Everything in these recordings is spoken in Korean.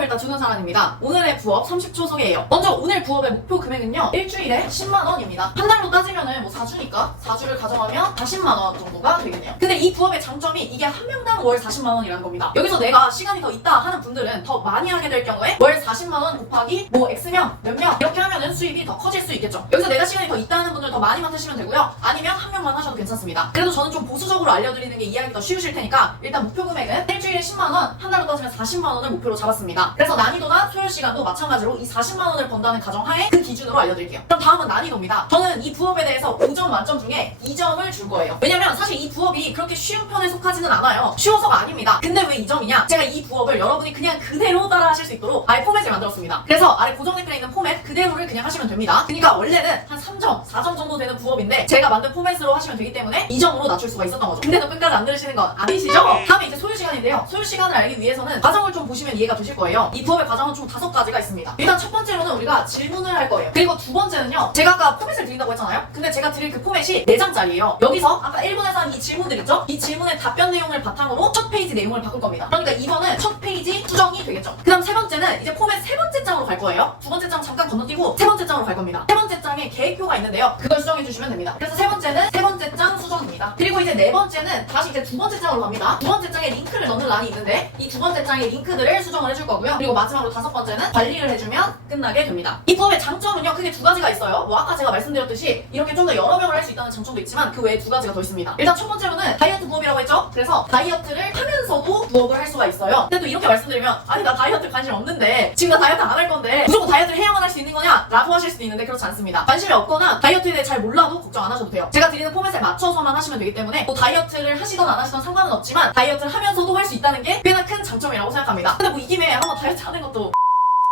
부업 일단 주는 사람입니다. 오늘의 부업 30초 소개예요. 먼저 오늘 부업의 목표 금액은요, 일주일에 10만원입니다. 한 달로 따지면은 뭐 4주니까 4주를 가정하면 40만원 정도가 되겠네요. 근데 이 부업의 장점이 이게 한 명당 월 40만원이라는 겁니다. 여기서 내가 시간이 더 있다 하는 분들은 더 많이 하게 될 경우에 월 40만원 곱하기 뭐 X명, 몇 명 이렇게 하면은 수입이 더 커질 수 있겠죠. 여기서 내가 시간이 더 있다 하는 분들 더 많이 맡으시면 되고요. 아니면 한 명만 하셔도 괜찮습니다. 그래도 저는 좀 보수적으로 알려드리는 게 이해하기 더 쉬우실 테니까 일단 목표 금액은 일주일에 10만원, 한 달로 따지면 40만원을 목표로 잡았습니다. 그래서 난이도나 소요 시간도 마찬가지로 이 40만원을 번다는 가정하에 그 기준으로 알려드릴게요. 그럼 다음은 난이도입니다. 저는 이 부업에 대해서 5점 만점 중에 2점을 줄 거예요. 왜냐면 사실 이 부업이 그렇게 쉬운 편에 속하지는 않아요. 쉬워서가 아닙니다. 근데 왜 2점이냐? 제가 이 부업을 여러분이 그냥 그대로 따라 하실 수 있도록 아예 포맷을 만들었습니다. 그래서 아래 고정 댓글에 있는 포맷 그대로를 그냥 하시면 됩니다. 그러니까 원래는 한 3점, 4점 정도 되는 부업인데 제가 만든 포맷으로 하시면 되기 때문에 2점으로 낮출 수가 있었던 거죠. 근데도 끝까지 안 들으시는 건 아니시죠? 다음에 이제 소요 시간인데요. 소요 시간을 알기 위해서는 과정을 좀 보시면 이해가 되실 거예요. 이 부업의 과정은 총 5가지가 있습니다. 일단 첫 번째로는 우리가 질문을 할 거예요. 그리고 두 번째는요, 제가 아까 포맷을 드린다고 했잖아요. 근데 제가 드릴 그 포맷이 4장짜리예요. 여기서 아까 1번에서 한 이 질문들 있죠? 이 질문의 답변 내용을 바탕으로 첫 페이지 내용을 바꿀 겁니다. 그러니까 2번은 첫 페이지 수정이 되겠죠. 그 다음 세 번째는 이제 포맷 세 번째 장으로 갈 거예요. 두 번째 장 잠깐 건너뛰고 세 번째 장으로 갈 겁니다. 세 번째 장에 계획표가 있는데요. 그걸 수정해 주시면 됩니다. 그래서 세 번째는 세 번째 장 수정입니다. 그리고 이제 네 번째는 다시 이제 두 번째 장으로 갑니다. 두 번째 장에 링크를 넣는 란이 있는데 이 두 번째 장에 링크들을 수정을 해줄 거고요. 그리고 마지막으로 다섯 번째는 관리를 해주면 끝나게 됩니다. 이 부업의 장점은요, 크게 2가지가 있어요. 뭐 아까 제가 말씀드렸듯이 이렇게 좀 더 여러 명을 할 수 있다는 장점도 있지만 그 외에 2가지가 더 있습니다. 일단 첫 번째로는 다이어트 부업이라고 했죠? 그래서 다이어트를 하면서도 부업을 할 수가 있어요. 근데 또 이렇게 말씀드리면 아니 나 다이어트 관심 없는데 지금 나 다이어트 안 할 건데 무조건 다이어트를 해야만 할 수 있는 거냐? 라고 하실 수도 있는데 그렇지 않습니다. 관심이 없거나 다이어트에 대해 잘 몰라도 걱정 안 하셔도 돼요. 제가 드리는 포맷에 맞춰서만 하시면 되기 때문에 뭐 다이어트를 하시던 안 하시던 상관은 없지만 다이어트를 하면서도 할 수 있다는 게 꽤나 큰 장점이라고 생각합니다. 근데 뭐 이 김에 한번 다이어트 하는 것도.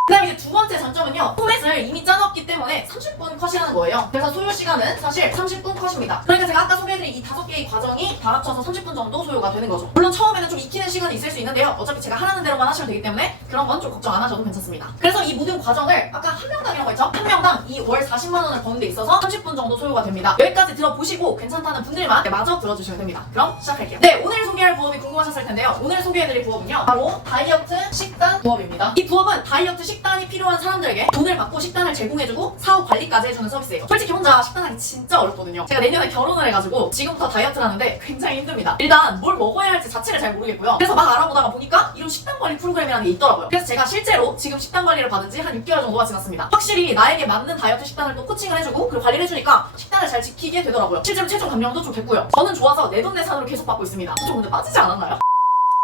그 다음에 이제 두 번째 장점은요, 포맷을 이미 짜놨기 때문에 30분 컷이라는 거예요. 그래서 소요 시간은 사실 30분 컷입니다. 그러니까 제가 아까 소개해드린 이 5개의 과정이 다 합쳐서 30분 정도 소요가 되는 거죠. 물론 처음에는 좀 익히는 시간이 있을 수 있는데요. 어차피 제가 하라는 대로만 하시면 되기 때문에 그런 건 좀 걱정 안 하셔도 괜찮습니다. 그래서 이 모든 과정을 아까 한 명당이라고 했죠? 한 명당 이 월 40만원을 버는 데 있어서 30분 정도 소요가 됩니다. 여기까지 들어보시고 괜찮다는 분들만 마저 들어주시면 됩니다. 그럼 시작할게요. 네, 오늘 소개할 부업이 궁금하셨을 텐데요. 오늘 소개해드릴 부업은요, 바로 다이어트 식단 부업입니다. 이 부업은 다이어트 식단이 필요한 사람들에게 돈을 받고 식단을 제공해주고 사후 관리까지 해주는 서비스예요. 솔직히 혼자 식단하기 진짜 어렵거든요. 제가 내년에 결혼을 해가지고 지금부터 다이어트를 하는데 굉장히 힘듭니다. 일단 뭘 먹어야 할지 자체를 잘 모르겠고요. 그래서 막 알아보다가 보니까 이런 식단 관리 프로그램이라는 게 있더라고요. 그래서 제가 실제로 지금 식단 관리를 받은 지 한 6개월 정도가 지났습니다. 확실히 나에게 맞는 다이어트 식단을 또 코칭을 해주고 그리고 관리를 해주니까 식단을 잘 지키게 되더라고요. 실제로 체중 감량도 좀 됐고요. 저는 좋아서 내돈내산으로 계속 받고 있습니다. 좀 근데 빠지지 않았나요?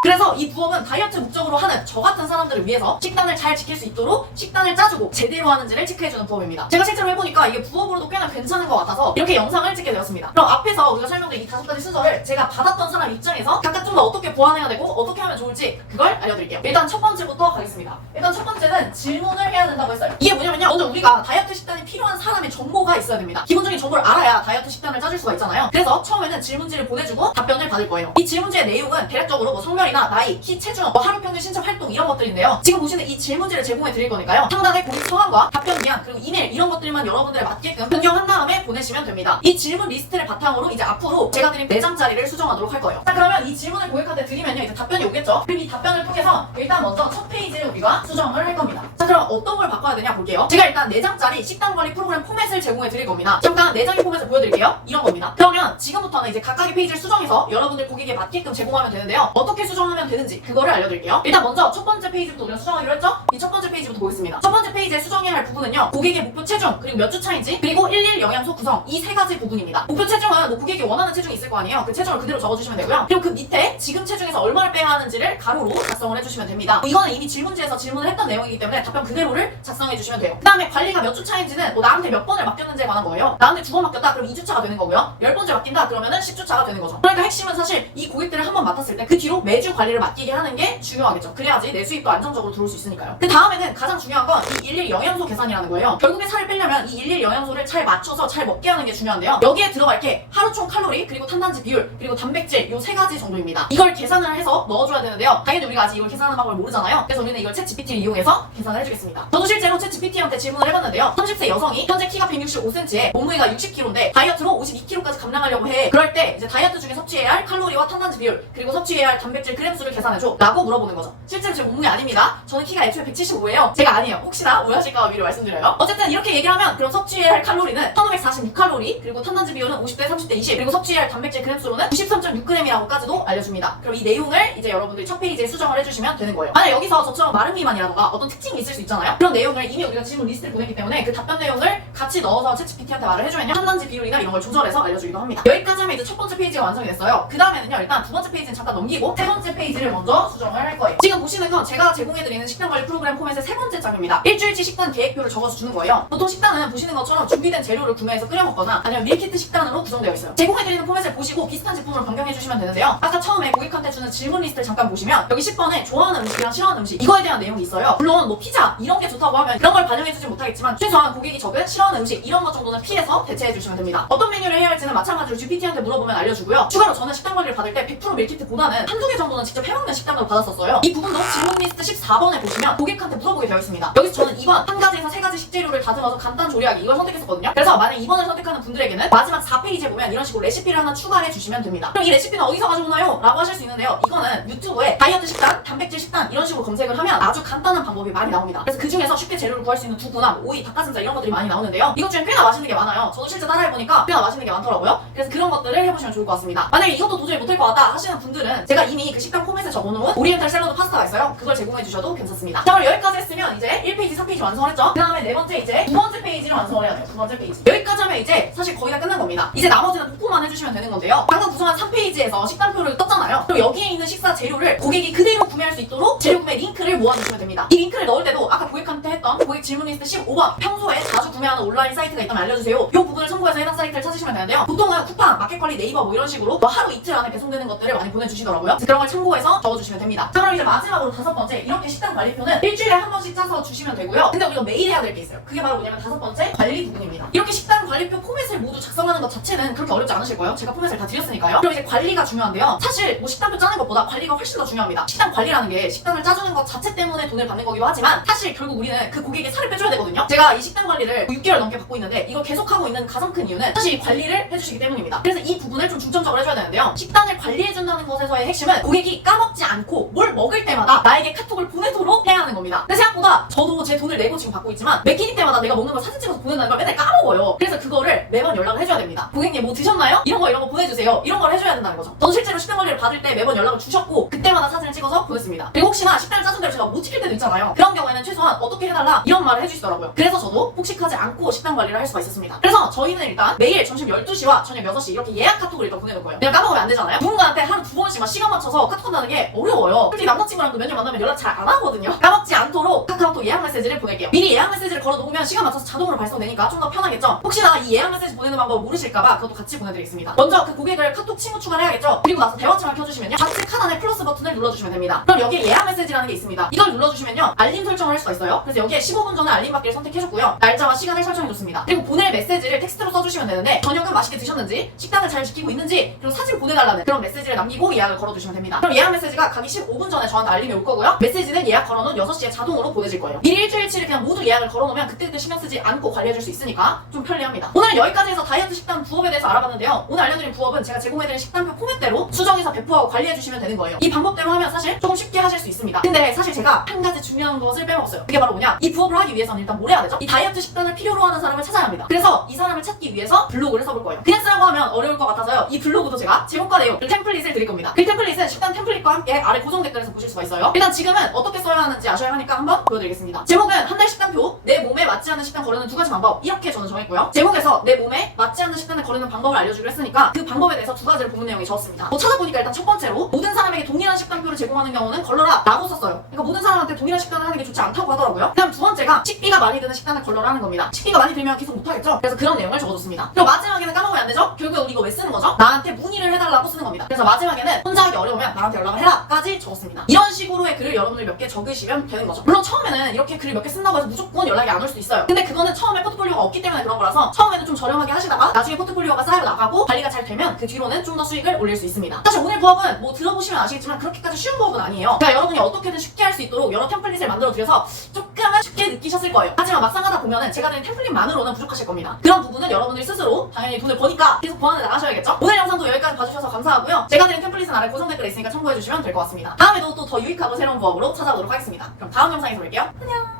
그래서 이 부업은 다이어트 목적으로 하는 저 같은 사람들을 위해서 식단을 잘 지킬 수 있도록 식단을 짜주고 제대로 하는지를 체크해주는 부업입니다. 제가 실제로 해보니까 이게 부업으로도 꽤나 괜찮은 것 같아서 이렇게 영상을 찍게 되었습니다. 그럼 앞에서 우리가 설명드린 이 5가지 순서를 제가 받았던 사람 입장에서 각각 좀 더 어떻게 보완해야 되고 어떻게 하면 좋을지 그걸 알려드릴게요. 일단 첫 번째부터 가겠습니다. 일단 첫 번째는 질문을 해야 된다고 했어요. 이게 뭐냐면요, 먼저 우리가 다이어트 식단이 필요한 사람의 정보가 있어야 됩니다. 기본적인 정보를 알아야 다이어트 식단을 짜줄 수가 있잖아요. 그래서 처음에는 질문지를 보내주고 답변을 받을 거예요. 이 질문지의 내용은 대략적으로 뭐 성별이나 나이, 키, 체중, 뭐 하루 평균 신체 활동 이런 것들인데요. 지금 보시는 이 질문지를 제공해 드릴 거니까요. 상단에 공식 성함과 답변 기한 그리고 이메일 이런 것들만 여러분들에 맞게끔 변경한 다음에 보내시면 됩니다. 이 질문 리스트를 바탕으로 이제 앞으로 제가 드린 4장짜리를 수정하도록 할 거예요. 자, 그러면 이 질문을 고객한테 드리면요, 이제 답변이 오겠죠. 그리고 이 답변을 통해서 일단 먼저 첫 페이지를 우리가 수정을 할 겁니다. 자, 그럼 어떤 걸 바꿔야 되냐 볼게요. 제가 일단 4장짜리 식단 관리 프로그램 포맷을 제공해 드릴 겁니다. 잠깐 4장의 포맷을 보여드릴게요. 이런 겁니다. 그러면 지금부터는 이제 각각의 페이지를 수정해서 여러분들 고객에 맞게끔 제공하면 되는데요. 어떻게 수정하면 되는지 그거를 알려드릴게요. 일단 먼저 첫 번째 페이지부터 우리가 수정하기로 했죠? 이 첫 번째 페이지부터 보겠습니다. 첫 번째 페이지에 수정해야 할 부분은요, 고객의 목표 체중, 그리고 몇 주 차인지, 그리고 일일 영양소 구성, 이 3가지 부분입니다. 목표 체중은 뭐 고객이 원하는 체중이 있을 거 아니에요. 그 체중을 그대로 적어주시면 되고요. 그리고 그 밑에 지금 체중에서 얼마를 빼야 하는지를 가로로 작성을 해주시면 됩니다. 이거는 이미 질문지에서 질문을 했던 내용이기 때문에 답변 그대로를 작성해주시면 돼요. 그 다음에 관리가 몇 주 차인지는 뭐 나한테 몇 번을 맡겼는지에 관한 거예요. 나한테 2번 맡겼다 그럼 2주차가 되는 거고요. 10번째 맡긴다 그러면은 10주차가 되는 거죠. 그러니까 핵심은 사실 이 고객들을 한번 맡았을 때 그 뒤로 매주 관리를 맡기게 하는 게 중요하겠죠. 그래야지 내 수입도 안정적으로 들어올 수 있으니까요. 그 다음에는 가장 중요한 건 이 일일 영양소 계산이라는 거예요. 결국에 살을 빼려면 이 일일 영양소를 잘 맞춰서 잘 먹게 하는 게 중요한데요. 여기에 들어갈 게 하루 총 칼로리, 그리고 탄단지 비율, 그리고 단백질 요 3가지 정도입니다. 이걸 계산을 해서 넣어줘야 되는데요. 당연히 우리가 아직 이걸 계산하는 방법을 모르잖아요. 그래서 우리는 이걸 챗 GPT를 이용해서 계산을 해주겠습니다. 있습니다. 저도 실제로 챗GPT한테 질문을 해봤는데요. 30세 여성이 현재 키가 165cm에 몸무게가 60kg인데 다이어트로 52kg까지 감량하려고 해. 그럴 때 이제 다이어트 중에 섭취해야 할 칼로리와 탄단지 비율 그리고 섭취해야 할 단백질 그램 수를 계산해줘 라고 물어보는 거죠. 실제로 제 몸무게 아닙니다. 저는 키가 애초에 175예요. 제가 아니에요. 혹시나 오해하실까 미리 말씀드려요. 어쨌든 이렇게 얘기를 하면 그럼 섭취해야 할 칼로리는 1546칼로리 그리고 탄단지 비율은 50대 30대 20 그리고 섭취해야 할 단백질 그램 수로는 93.6g이라고까지도 알려줍니다. 그럼 이 내용을 이제 여러분들이 첫 페이지에 수정을 해주시면 되는 거예요. 만약 여기서 저처럼 마른 비만이라던가 어떤 특징이 있을 수 있잖아요. 그런 내용을 이미 우리가 질문 리스트를 보냈기 때문에 그 답변 내용을 같이 넣어서 챗GPT한테 말을 해주면요 탄단지 비율이나 이런 걸 조절해서 알려주기도 합니다. 여기까지 하면 이제 첫 번째 페이지가 완성이 됐어요. 그 다음에는요 일단 두 번째 페이지는 잠깐 넘기고 세 번째 페이지를 먼저 수정을 할 거예요. 지금 보시는 건 제가 제공해드리는 식단관리 프로그램 포맷의 세 번째 장입니다. 일주일치 식단 계획표를 적어서 주는 거예요. 보통 식단은 보시는 것처럼 준비된 재료를 구매해서 끓여 먹거나 아니면 밀키트 식단으로 구성되어 있어요. 제공해드리는 포맷을 보시고 비슷한 제품으로 변경해주시면 되는데요. 아까 처음에 고객한테 주는 질문 리스트를 잠깐 보시면 여기 10번에 좋아하는 음식이랑 싫어하는 음식 이거에 대한 내용이 있어요. 물론 뭐 피자 이런 게 좋다고 하면 그런 걸 반영해주지 못하겠지만 최소한 고객이 적은 싫어하는 음식 이런 것 정도는 피해서 대체해주시면 됩니다. 어떤 메뉴를 해야 할지는 마찬가지로 GPT한테 물어보면 알려주고요. 추가로 저는 식단 관리를 받을 때 100% 밀키트보다는 한두 개 정도는 직접 해먹는 식단으로 받았었어요. 이 부분도 질문 리스트 14번에 보시면 고객한테 물어보게 되어 있습니다. 여기서 저는 2번 한 가지에서 세 가지 식재료를 다듬어서 간단 조리하기 이걸 선택했었거든요. 그래서 만약 2번을 선택하는 분들에게는 마지막 4페이지에 보면 이런 식으로 레시피를 하나 추가해 주시면 됩니다. 그럼 이 레시피는 어디서 가져오나요? 라고 하실 수 있는데요. 이거는 유튜브에 다이어트 식단, 단백질 식단 이런 식으로 검색을 하면 아주 간단한 방법이 많이 나옵니다. 그래서 그 중에서 쉽게 재료를 구할 수 있는 두부나 오이, 닭가슴살 이런 것들이 많이 나오는데요. 이것 중에 꽤나 맛있는 게 많아요. 저도 실제 따라해보니까 꽤나 맛있는 게 많더라고요. 그래서 그런 것들을 해보시면 좋을 것 같습니다. 만약에 이것도 도저히 못할 것 같다 하시는 분들은 제가 이미 그 식단 포맷에 적어놓은 오리엔탈 샐러드 파스타가 있어요. 그걸 제공해 주셔도 괜찮습니다. 자 그럼 여기까지 했으면 이제 1페이지, 4페이지 완성을 했죠. 그 다음에 네 번째 이제 두 번째 페이지를 완성을 해야 돼요. 두 번째 페이지. 여기까지 하면 이제 사실 거의 다 끝난 겁니다. 이제 나머지는 복구만 해주시면 되는 건데요. 방금 구성한 3페이지에서 식단표를 떴잖아요. 그럼 여기에 있는 식사 재료를 고객이 그대로 구매할 수 있도록 재료 구매 링크를 모아주시면 됩니다. 이 링크를 넣을 때도 아까 고객한테 했던 고객 질문 리스트 15번 평소에 자주 구매하는 온라인 사이트가 있다면 알려주세요. 이 부분을 참고해서 해당 사이트를 찾으시면 되는데요. 보통은 쿠팡, 마켓컬리, 네이버 뭐 이런 식으로 뭐 하루 이틀 안에 배송되는 것들을 많이 보내주시더라고요. 그런 걸 참고해서 적어주시면 됩니다. 자 그럼 이제 마지막으로 다섯 번째 이렇게 식단 관리표는 일주일에 한 번씩 짜서 주시면 되고요. 근데 우리가 매일 해야 될 게 있어요. 그게 바로 뭐냐면 다섯 번째 관리 부분입니다. 이렇게 식단 관리표 포맷을 모두 작성하는 것 자체는 그렇게 어렵지 않으실 거예요. 제가 포맷을 다 드렸으니까요. 그럼 이제 관리가 중요한데요. 사실 뭐 식단표 짜는 것보다 관리가 훨씬 더 중요합니다. 식단 관리라는 게 식단을 짜주는 것 자체 때문에 돈을 받는 거기도 하지만 사실 결국 우리는 그 고객의 살을 빼줘야 되거든요. 제가 이 식단 관리를 6개월 넘게 받고 있는데 이걸 계속하고 있는 가장 큰 이유는 사실 이 관리를 해주시기 때문입니다. 그래서 이 부분을 좀 중점적으로 해줘야 되는데요. 식단을 관리해준다는 것에서의 핵심은 고객이 까먹지 않고 뭘 먹을 때마다 나에게 카톡을 보내도록 해야 하는 겁니다. 근데 생각보다 저도 제 돈을 내고 지금 받고 있지만 매 끼니 때마다 내가 먹는 걸 사진 찍어서 보낸다는 걸 맨날 까먹어요. 그래서 그거를 매번 연락을 해줘야 됩니다. 고객님 뭐 드셨나요? 이런 거 보내주세요. 이런 걸 해줘야 된다는 거죠. 저도 실제로 식단 관리를 받을 때 매번 연락을 주셨고 그때마다 사진을 찍어서 보냈습니다. 그리고 혹시나 식단을 짜준 대로 제가 못 지킬 때도 있잖아요. 그런 경우에는 최소한 어떻게 해달라 이런 말을 해주시더라고요. 그래서 저도 폭식하지 않고 식단 관리를 할 수가 있었습니다. 그래서 저희는 일단 매일 점심 12시와 저녁 6시 이렇게 예약 카톡을 일단 보내는 거예요. 그냥 까먹으면 안 되잖아요. 누군가한테 하루 2번씩 막 시간 맞춰서 카톡 한다는 게 어려워요. 솔직히 남자친구랑도 몇 년 만나면 연락 잘 안 하거든요. 까먹지 않도록 카카오톡 예약 메시지를 보낼게요. 미리 예약 메시지를 걸어 놓으면 시간 맞춰서 자동으로 발송되니까 좀 더 편하겠죠. 혹시나 이 예약 메시지 보내는 방법을 모르실까봐 그것도 같이 보내드리겠습니다. 먼저 그 고객을 카톡 친구 추가를 해야겠죠. 그리고 나서 대화창을 켜주시면요. 좌측 하단에 플러스 버튼을 눌러주시면 됩니다. 그럼 여기에 예약 메시지라는 게 있습니다. 이걸 눌러주시면요. 알림 설정을 할 수가 있어요. 그래서 여기에 15분 전에 알림 받기를 선택해줬고요. 날짜와 시간을 설정해줬습니다. 그리고 보낼 메시지를 텍스트로 써주시면 되는데 저녁은 맛있게 드셨는지, 식단을 잘 지키고 있는지, 그리고 사진 보내달라는 그런 메시지를 남기고 예약을 걸어두시면 됩니다. 그럼 예약 메시지가 가기 15분 전에 저한테 알림이 올 거고요. 메시지는 예약 걸어놓은 6시에 자동으로 보내질 거예요. 미리 일주일치를 그냥 모두 예약을 걸어놓으면 그때그때 신경 쓰지 않고 관리해줄 수 있으니까 좀 편리합니다. 오늘 여기까지 해서 다이어트 식단 부업에 대해서 알아봤는데요. 오늘 알려드린 부업은 제가 제공해드린 식단표 포맷대로 수정해서 배포하고 관리해주시면 되는 거예요. 이 방법대로 하면 사실 조금 쉽게 하실 수 있습니다. 근데 사실 제가 한 가지 중요한 것을 빼먹었어요. 그게 바로 뭐냐? 이 부업을 하기 위해서는 일단 뭘 해야 되죠? 이 다이어트 식단을 필요로 하는 사람을 찾아야 합니다. 그래서 이 사람을 찾기 위해서 블로그를 써볼 거예요. 그냥 쓰라고 하면 어려울 것 같아서요. 이 블로그도 제가 제목과 내용, 그 템플릿을 드릴 겁니다. 그 템플릿은 식단 템플릿과 함께 아래 고정 댓글에서 보실 수가 있어요. 일단 지금은 어떻게 써야 하는지 아셔야 하니까 한번 보여드리겠습니다. 제목은 한 달 식단표, 내 몸에 맞지 않는 식단 거르는 두 가지 방법 이렇게 저는 정했고요. 제목에서 내 몸에 맞지 않는 식단을 거르는 방법을 알려주기로 했으니까 그 방법에 대해서 두 가지를 본문 내용에 적었습니다. 찾아보니까 일단 첫 번째로 모든 사람에게 동일한 식단표를 제공하는 경우는 걸러라 라고 썼어요. 그러니까 모든 사람한테 동일한 식단을 하는 게 좋지 않다고 하더라고요. 그다음 두 번째가 식비가 많이 드는 식단을 걸러라는 겁니다. 식비가 많이 들면 계속 못하겠죠? 그래서 그런 내용을 적어뒀습니다. 그리고 마지막에는 까먹으면 안 되죠? 결국에 우리 이거 왜 쓰는 거죠? 나한테 문의를 해달라고 쓰는 겁니다. 그래서 마지막에는 혼자 하기 어려우면 나한테 연락을 해라 까지 적었습니다. 이런 식으로의 글을 여러분들 몇 개 적으시면 되는 거죠. 물론 처음에는 이렇게 글을 몇 개 쓴다고 해서 무조건 연락이 안 올 수도 있어요. 근데 그거는 처음에 포트폴리오가 없기 때문에 그런 거라서 처음에는 좀 저렴하게 하시다가 나중에 포트폴리오가 쌓여 나가고 관리가 잘 되면 그 뒤로는 좀 더 수익을 올릴 수 있습니다. 사실 오늘 부업은 뭐 들어보시면 아시겠지만 그렇게까지 쉬운 부업은 아니에요. 그러니까 여러분이 어떻게든 쉽게 할 수 있도록 여러 템플릿을 만들어드려서 조금은 쉽게 느끼셨을 거예요. 하지만 막상 하다 보면은 제가 드린 템플릿만으로는 부족하실 겁니다. 그런 부분은 여러분들이 스스로 당연히 돈을 버니까 계속 보완해 나가셔야겠죠? 오늘 영상도 여기까지 봐주셔서 감사하고요. 제가 드린 템플릿은 아래 고정 댓글에 있으니까 참고해주시면 될 것 같습니다. 다음에도 또 더 유익하고 새로운 부업으로 찾아오도록 하겠습니다. 그럼 다음 영상에서 뵐게요. 안녕.